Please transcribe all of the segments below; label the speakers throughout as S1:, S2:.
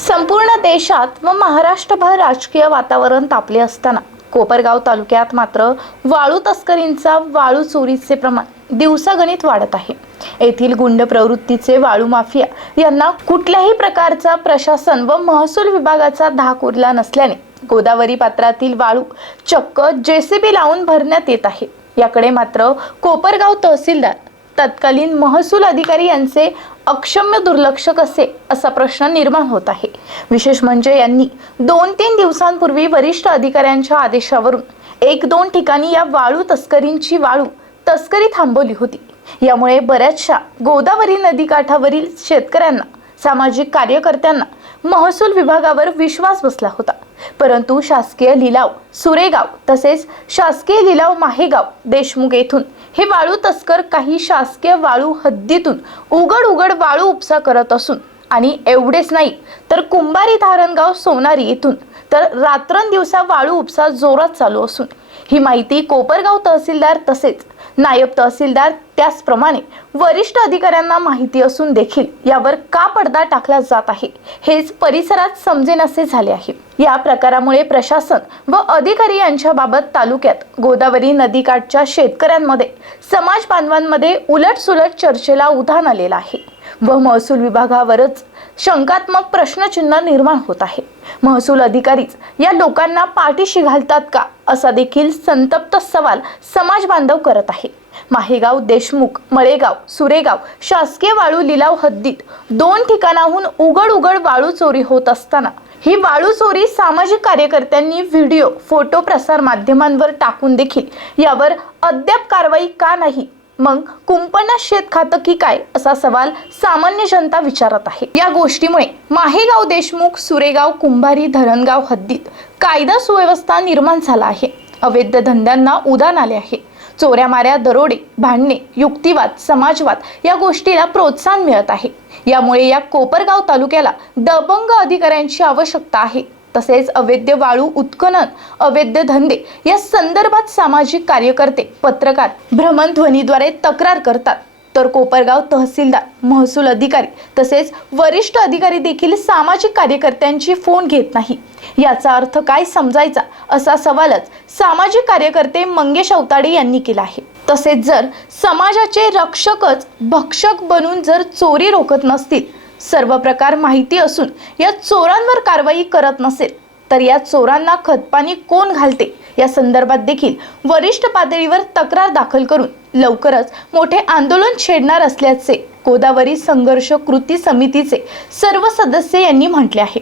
S1: संपूर्ण देशात व महाराष्ट्रभर राजकीय वातावरण तापले असताना कोपरगाव तालुक्यात मात्र वाळू तस्करींचा वाळू चोरीचे प्रमाण दिवसागणित वाढत आहे. येथील गुंड प्रवृत्तीचे वाळू माफिया यांना कुठल्याही प्रकारचा प्रशासन व महसूल विभागाचा धाक उरला नसल्याने गोदावरी पात्रातील वाळू चक्क जेसीबी लावून भरण्यात येत आहे. याकडे मात्र कोपरगाव तहसीलदार तत्कालीन महसूल अधिकारी यांचे अक्षम्य दुर्लक्ष कसे असा प्रश्न निर्माण होत आहे. विशेष म्हणजे यांनी दोन तीन दिवसांपूर्वी वरिष्ठ अधिकाऱ्यांच्या आदेशावरून एक दोन ठिकाणी या वाळू तस्करींची वाळू तस्करी थांबवली होती. यामुळे बऱ्याचशा गोदावरी नदीकाठावरील शेतकऱ्यांना सामाजिक कार्यकर्त्यांना महसूल विभागावर विश्वास बसला होता. परंतु शासकीय लिलाव सुरेगाव तसेच शासकीय लिलाव माहेगाव देशमुख येथून हे वाळू तस्कर काही शासकीय वाळू हद्दीतून उघड उघड वाळू उपसा करत असून आणि एवढेच नाही तर कुंभारी धारणगाव सोनारी येथून तर रात्रंदिवसा वाळू उपसा जोरात चालू असून ही माहिती कोपरगाव तहसीलदार तसेच नायब तहसीलदार त्याचप्रमाणे वरिष्ठ अधिकाऱ्यांना माहिती असून देखील यावर का पडदा टाकला जात आहे हेच परिसरात समजेनासे झाले आहे. या प्रकारामुळे प्रशासन व अधिकारी यांच्याबाबत तालुक्यात गोदावरी नदीकाठच्या शेतकऱ्यांमध्ये समाज बांधवांमध्ये उलटसुलट चर्चेला उधाण आलेलं आहे. व महसूल विभागावरच शंकात्मक प्रश्नचिन्ह निर्माण होत आहे. महसूल अधिकारीच या लोकांना पाठीशी घालतात का? असा देखील संतप्त सवाल समाज बांधव करत आहे. माहेगाव देशमुख मळेगाव सुरेगाव शासकीय वाळू लिलाव हद्दीत दोन ठिकाणाहून उघड उघड वाळू चोरी होत असताना ही वाळू चोरी सामाजिक कार्यकर्त्यांनी व्हिडिओ फोटो प्रसार माध्यमांवर टाकून देखील यावर अद्याप कारवाई का नाही? मग कुंपणा शेत खातं की काय असा सवाल सामान्य जनता विचारत आहे. या गोष्टीमुळे माहेगाव देशमुख सुरेगाव कुंभारी धरणगाव हद्दीत कायदा सुव्यवस्था निर्माण झाला आहे. अवैध धंद्यांना उदान आले आहे. चोऱ्या माऱ्या दरोडे भांडणे युक्तिवाद समाजवाद या गोष्टीला प्रोत्साहन मिळत आहे. यामुळे या कोपरगाव तालुक्याला दबंग अधिकाऱ्यांची आवश्यकता आहे. तसेच अवैध वाळू उत्खनन अवैध धंदे या संदर्भात सामाजिक कार्यकर्ते पत्रकार भ्रमणध्वनीद्वारे तक्रार करतात. तर कोपरगाव तहसीलदार महसूल अधिकारी तसेच वरिष्ठ अधिकारी देखील सामाजिक कार्यकर्त्यांची फोन घेत नाही. याचा अर्थ काय समजायचा असा सवालच सामाजिक कार्यकर्ते मंगेश अवताडे यांनी केला आहे. तसेच जर समाजाचे रक्षकच भक्षक बनून जर चोरी रोखत नसतील सर्व प्रकार माहिती असून या चोरांवर कारवाई करत नसेल तर या चोरांना खतपाणी कोण घालते? या संदर्भात देखील वरिष्ठ पातळीवर तक्रार दाखल करून लवकरच मोठे आंदोलन छेडणार असल्याचे गोदावरी संघर्ष कृती समितीचे सर्व सदस्य यांनी म्हटले आहे.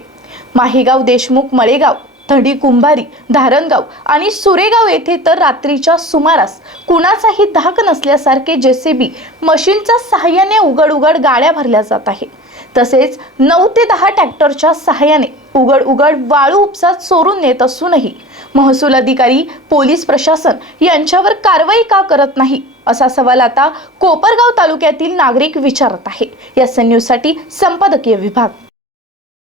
S1: माहेगाव देशमुख मळेगाव थडी कुंभारी धारणगाव आणि सुरेगाव येथे तर रात्रीच्या सुमारास कुणाचाही धाक नसल्यासारखे जेसीबी मशीनच्या सहाय्याने उघड उघड गाड्या भरल्या जात आहे. तसेच नऊ ते दहा ट्रॅक्टरच्या सहाय्याने उघड उघड वाळू उपसा चोरून नेत असूनही महसूल अधिकारी पोलीस प्रशासन यांच्यावर कारवाई का करत नाही असा सवाल आता कोपरगाव तालुक्यातील नागरिक विचारत आहे. या न्यूजसाठी संपादकीय विभाग.